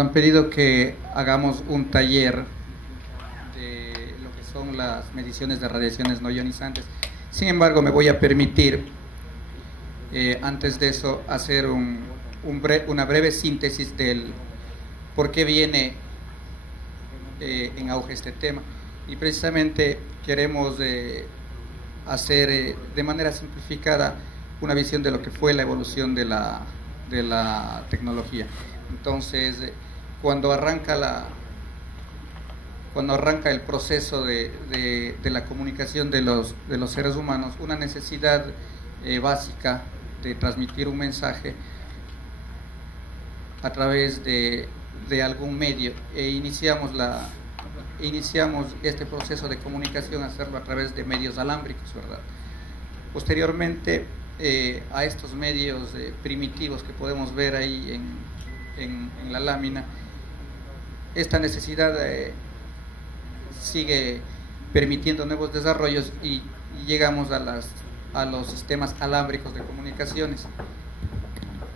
han pedido que hagamos un taller de lo que son las mediciones de radiaciones no ionizantes. Sin embargo, me voy a permitir, antes de eso, hacer una breve síntesis del por qué viene en auge este tema. Y precisamente queremos hacer de manera simplificada una visión de lo que fue la evolución de la tecnología. Entonces, cuando arranca el proceso de la comunicación de los seres humanos, una necesidad básica de transmitir un mensaje a través de algún medio, iniciamos este proceso de comunicación, hacerlo a través de medios alámbricos, ¿verdad? Posteriormente a estos medios primitivos que podemos ver ahí en la lámina, esta necesidad sigue permitiendo nuevos desarrollos y llegamos a los sistemas alámbricos de comunicaciones.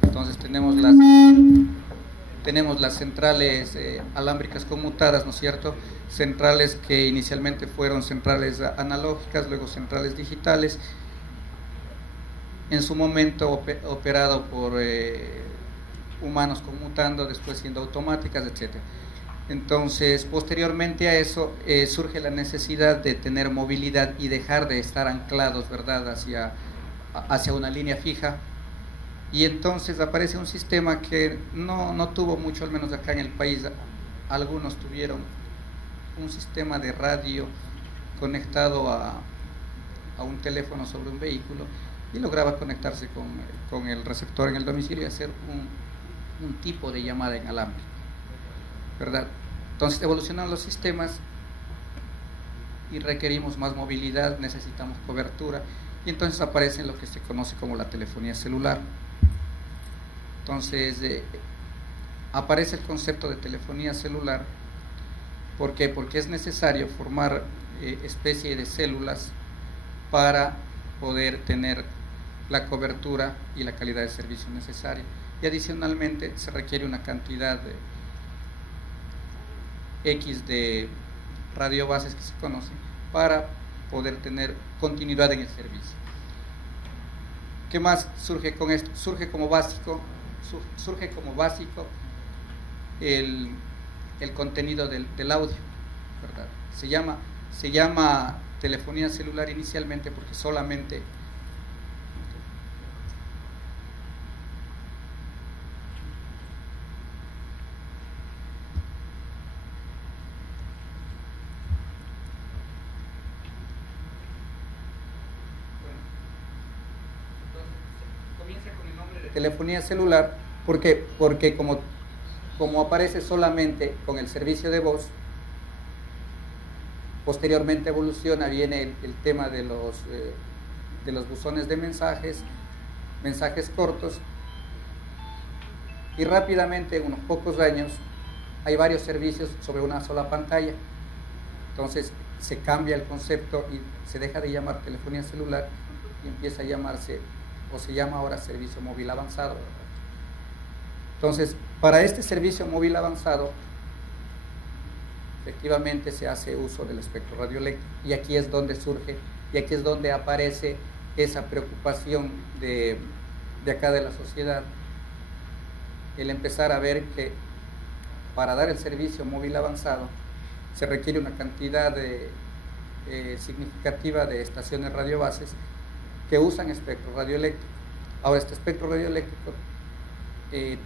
Entonces tenemos las centrales alámbricas conmutadas, ¿no es cierto? Centrales que inicialmente fueron centrales analógicas, luego centrales digitales, en su momento operado por humanos conmutando, después siendo automáticas, etc. Entonces, posteriormente a eso, surge la necesidad de tener movilidad y dejar de estar anclados, ¿verdad?, hacia una línea fija. Y entonces aparece un sistema que no tuvo mucho, al menos acá en el país. Algunos tuvieron un sistema de radio conectado a un teléfono sobre un vehículo y lograba conectarse con el receptor en el domicilio y hacer un tipo de llamada inalámbrica, ¿verdad? Entonces evolucionan los sistemas y requerimos más movilidad, necesitamos cobertura, y entonces aparece lo que se conoce como la telefonía celular. Entonces aparece el concepto de telefonía celular. ¿Por qué? Porque es necesario formar especie de células para poder tener la cobertura y la calidad de servicio necesaria. Y adicionalmente se requiere una cantidad X de radiobases que se conocen para poder tener continuidad en el servicio. ¿Qué más surge con esto? Surge como básico el contenido del audio, ¿verdad? Se llama telefonía celular inicialmente porque solamente comienza con el nombre de telefonía celular. ¿Por qué? Porque como aparece solamente con el servicio de voz, posteriormente evoluciona, viene el tema de los buzones de mensajes cortos, y rápidamente, en unos pocos años, hay varios servicios sobre una sola pantalla. Entonces se cambia el concepto y se deja de llamar telefonía celular y empieza a llamarse, o se llama ahora, servicio móvil avanzado. Entonces, para este servicio móvil avanzado, efectivamente se hace uso del espectro radioeléctrico, y aquí es donde surge, y aquí es donde aparece esa preocupación de acá de la sociedad, el empezar a ver que para dar el servicio móvil avanzado se requiere una cantidad significativa de estaciones radiobases que usan espectro radioeléctrico. Ahora, este espectro radioeléctrico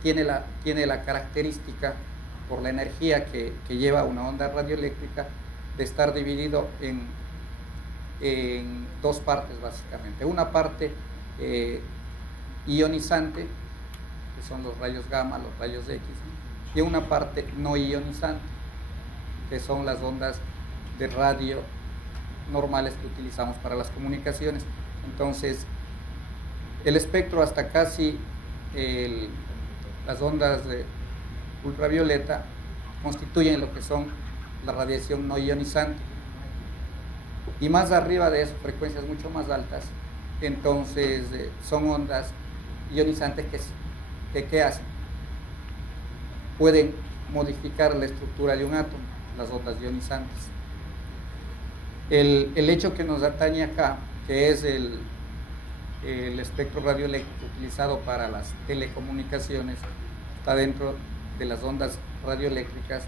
tiene la característica, por la energía que lleva una onda radioeléctrica, de estar dividido en dos partes básicamente. Una parte ionizante, que son los rayos gamma, los rayos X, y una parte no ionizante, que son las ondas de radio normales que utilizamos para las comunicaciones. Entonces, el espectro hasta casi las ondas de ultravioleta constituyen lo que son la radiación no ionizante, y más arriba de eso, frecuencias mucho más altas, entonces son ondas ionizantes que ¿qué hacen? Pueden modificar la estructura de un átomo, las ondas ionizantes. El hecho que nos atañe acá, que es el espectro radioeléctrico utilizado para las telecomunicaciones, está dentro de las ondas radioeléctricas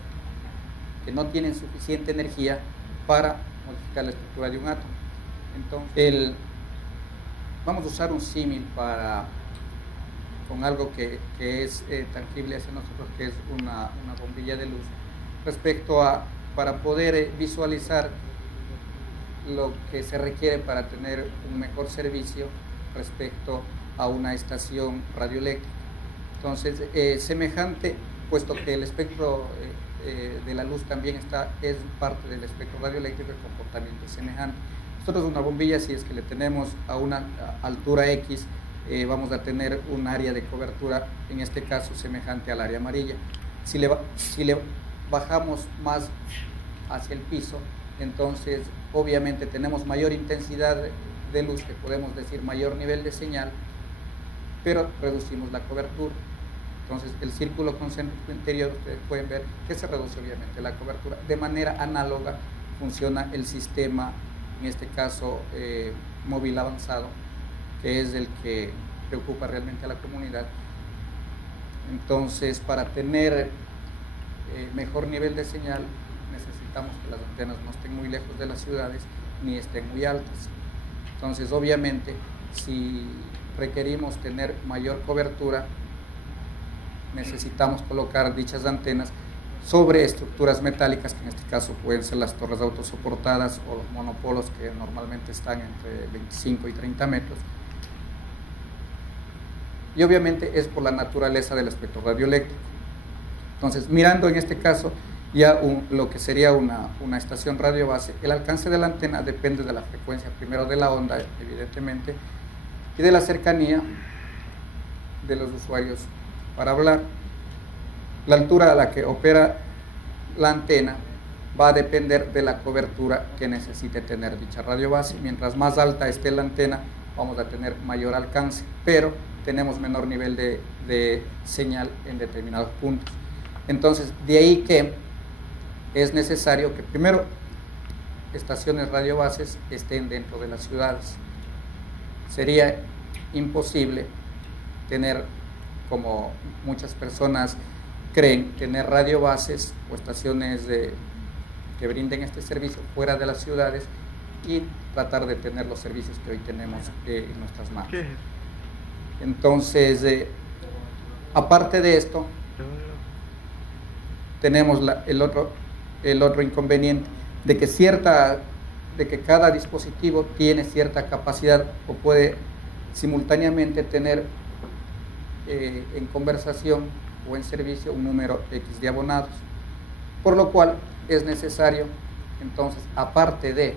que no tienen suficiente energía para modificar la estructura de un átomo. Entonces, vamos a usar un símil con algo que es tangible hacia nosotros, que es una bombilla de luz, respecto a, para poder visualizar lo que se requiere para tener un mejor servicio respecto a una estación radioeléctrica. Entonces, semejante, puesto que el espectro de la luz también es parte del espectro radioeléctrico, el comportamiento es semejante. Nosotros una bombilla, si es que le tenemos a una altura X, vamos a tener un área de cobertura, en este caso semejante al área amarilla. Si le bajamos más hacia el piso, entonces obviamente tenemos mayor intensidad de luz, que podemos decir mayor nivel de señal, pero reducimos la cobertura. Entonces el círculo concéntrico interior, ustedes pueden ver que se reduce obviamente la cobertura. De manera análoga funciona el sistema, en este caso móvil avanzado, que es el que preocupa realmente a la comunidad. Entonces, para tener mejor nivel de señal, necesitamos que las antenas no estén muy lejos de las ciudades ni estén muy altas. Entonces, obviamente, si requerimos tener mayor cobertura, necesitamos colocar dichas antenas sobre estructuras metálicas, que en este caso pueden ser las torres autosoportadas o los monopolos, que normalmente están entre 25 y 30 metros. Y obviamente es por la naturaleza del espectro radioeléctrico. Entonces, mirando en este caso ya lo que sería una estación radio base, el alcance de la antena depende de la frecuencia, primero de la onda, evidentemente, y de la cercanía de los usuarios para hablar. La altura a la que opera la antena va a depender de la cobertura que necesite tener dicha radio base. Mientras más alta esté la antena, vamos a tener mayor alcance, pero tenemos menor nivel de señal en determinados puntos. Entonces, de ahí que es necesario que primero estaciones radiobases estén dentro de las ciudades. Sería imposible tener, como muchas personas creen, tener radiobases o estaciones que brinden este servicio fuera de las ciudades y tratar de tener los servicios que hoy tenemos en nuestras manos. Entonces, aparte de esto, tenemos el otro inconveniente de que cada dispositivo tiene cierta capacidad o puede simultáneamente tener en conversación o en servicio un número X de abonados, por lo cual es necesario, entonces, aparte de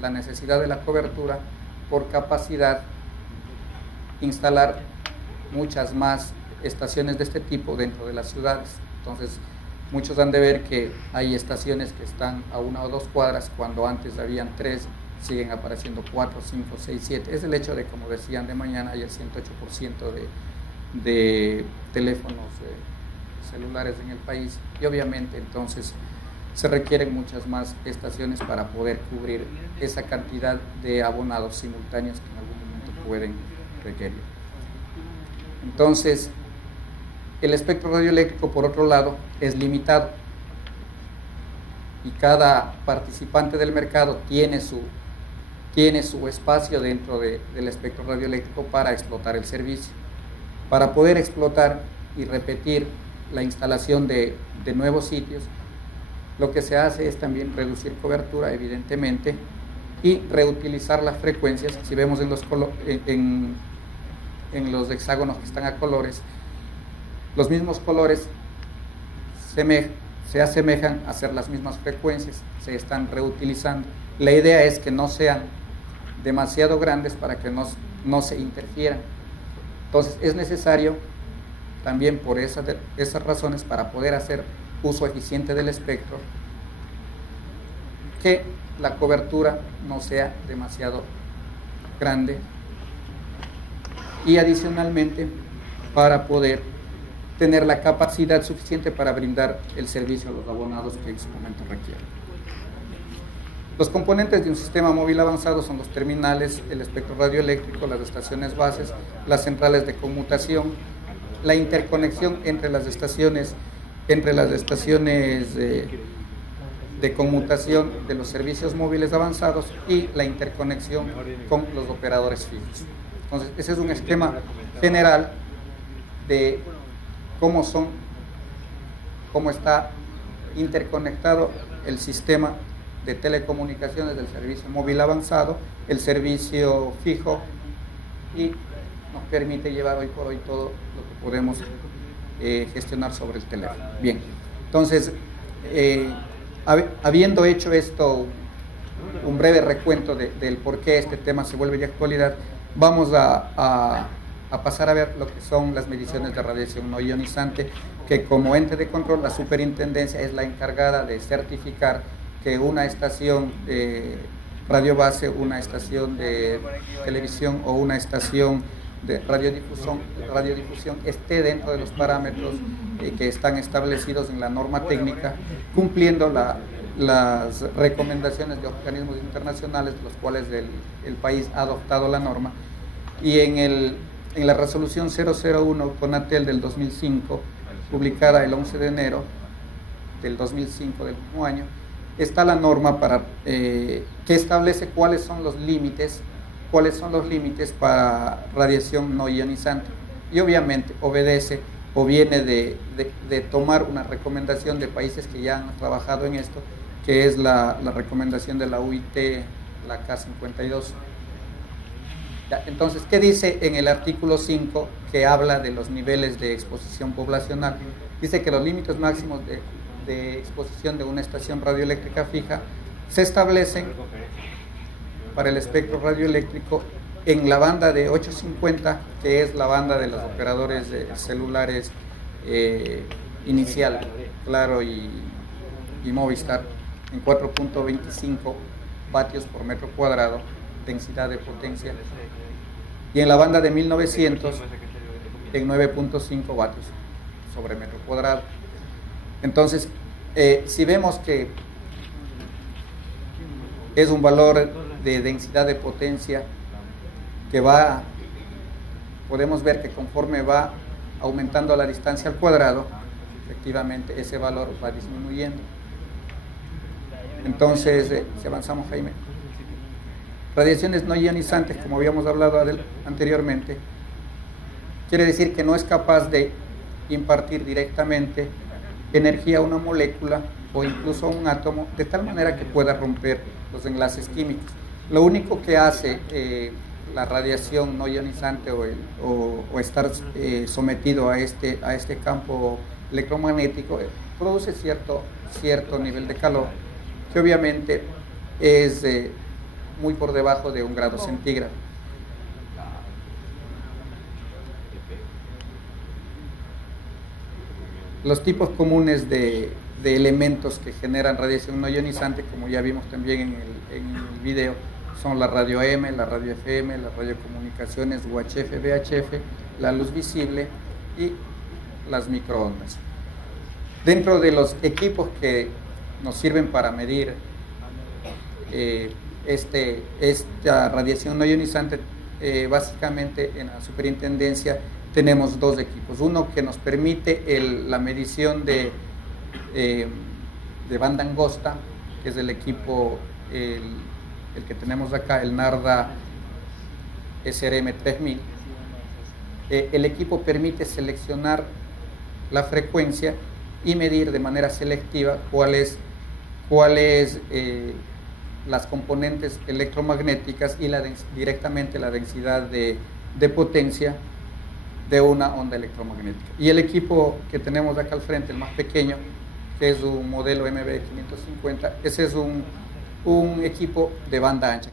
la necesidad de la cobertura, por capacidad, instalar muchas más estaciones de este tipo dentro de las ciudades. Entonces, muchos han de ver que hay estaciones que están a 1 o 2 cuadras, cuando antes habían 3, siguen apareciendo 4, 5, 6, 7. Es el hecho de, como decían, de mañana hay el 108% de teléfonos celulares en el país, y obviamente entonces se requieren muchas más estaciones para poder cubrir esa cantidad de abonados simultáneos que en algún momento pueden requerir. Entonces, el espectro radioeléctrico, por otro lado, es limitado, y cada participante del mercado tiene su espacio dentro del espectro radioeléctrico para explotar el servicio. Para poder explotar y repetir la instalación de nuevos sitios, lo que se hace es también reducir cobertura, evidentemente, y reutilizar las frecuencias. Si vemos en los hexágonos que están a colores, los mismos colores se asemejan a ser las mismas frecuencias, se están reutilizando. La idea es que no sean demasiado grandes para que no se interfieran. Entonces, es necesario también, por esas razones, para poder hacer uso eficiente del espectro, que la cobertura no sea demasiado grande, y adicionalmente, para poder tener la capacidad suficiente para brindar el servicio a los abonados que en su momento requieren. Los componentes de un sistema móvil avanzado son los terminales, el espectro radioeléctrico, las estaciones bases, las centrales de conmutación, la interconexión entre las estaciones de conmutación de los servicios móviles avanzados y la interconexión con los operadores fijos. Entonces, ese es un esquema general de cómo está interconectado el sistema de telecomunicaciones del servicio móvil avanzado, el servicio fijo, y nos permite llevar hoy por hoy todo lo que podemos gestionar sobre el teléfono. Bien, entonces, habiendo hecho esto, un breve recuento del por qué este tema se vuelve de actualidad, vamos a pasar a ver lo que son las mediciones de radiación no ionizante, que como ente de control, la superintendencia es la encargada de certificar que una estación de radio base, una estación de televisión o una estación de radiodifusión esté dentro de los parámetros que están establecidos en la norma técnica, cumpliendo las recomendaciones de organismos internacionales de los cuales el país ha adoptado la norma. Y en la resolución 001 CONATEL del 2005, publicada el 11 de enero del 2005 del mismo año, está la norma que establece cuáles son los límites para radiación no ionizante, y obviamente obedece o viene de tomar una recomendación de países que ya han trabajado en esto, que es la recomendación de la UIT, la K52. Entonces, ¿qué dice en el artículo 5 que habla de los niveles de exposición poblacional? Dice que los límites máximos de exposición de una estación radioeléctrica fija se establecen para el espectro radioeléctrico en la banda de 850, que es la banda de los operadores de celulares inicial, Claro y Movistar, en 4.25 vatios por metro cuadrado, densidad de potencia, y en la banda de 1900 en 9.5 vatios sobre metro cuadrado. Entonces, si vemos que es un valor de densidad de potencia que podemos ver que conforme va aumentando la distancia al cuadrado, efectivamente ese valor va disminuyendo. Entonces, si avanzamos, Jaime. Radiaciones no ionizantes, como habíamos hablado anteriormente, quiere decir que no es capaz de impartir directamente energía a una molécula o incluso a un átomo, de tal manera que pueda romper los enlaces químicos. Lo único que hace la radiación no ionizante o estar sometido a este campo electromagnético produce cierto nivel de calor, que obviamente es muy por debajo de 1 grado centígrado. Los tipos comunes de elementos que generan radiación no ionizante, como ya vimos también en el video, son la radio M, la radio FM, las radiocomunicaciones UHF, VHF, la luz visible y las microondas. Dentro de los equipos que nos sirven para medir esta radiación no ionizante, básicamente en la superintendencia tenemos 2 equipos. Uno que nos permite la medición de banda angosta, que es el equipo, el que tenemos acá, el NARDA SRM 3000. El equipo permite seleccionar la frecuencia y medir de manera selectiva cuáles las componentes electromagnéticas y directamente la densidad de potencia de una onda electromagnética. Y el equipo que tenemos acá al frente, el más pequeño, que es un modelo MB550, ese es un equipo de banda ancha.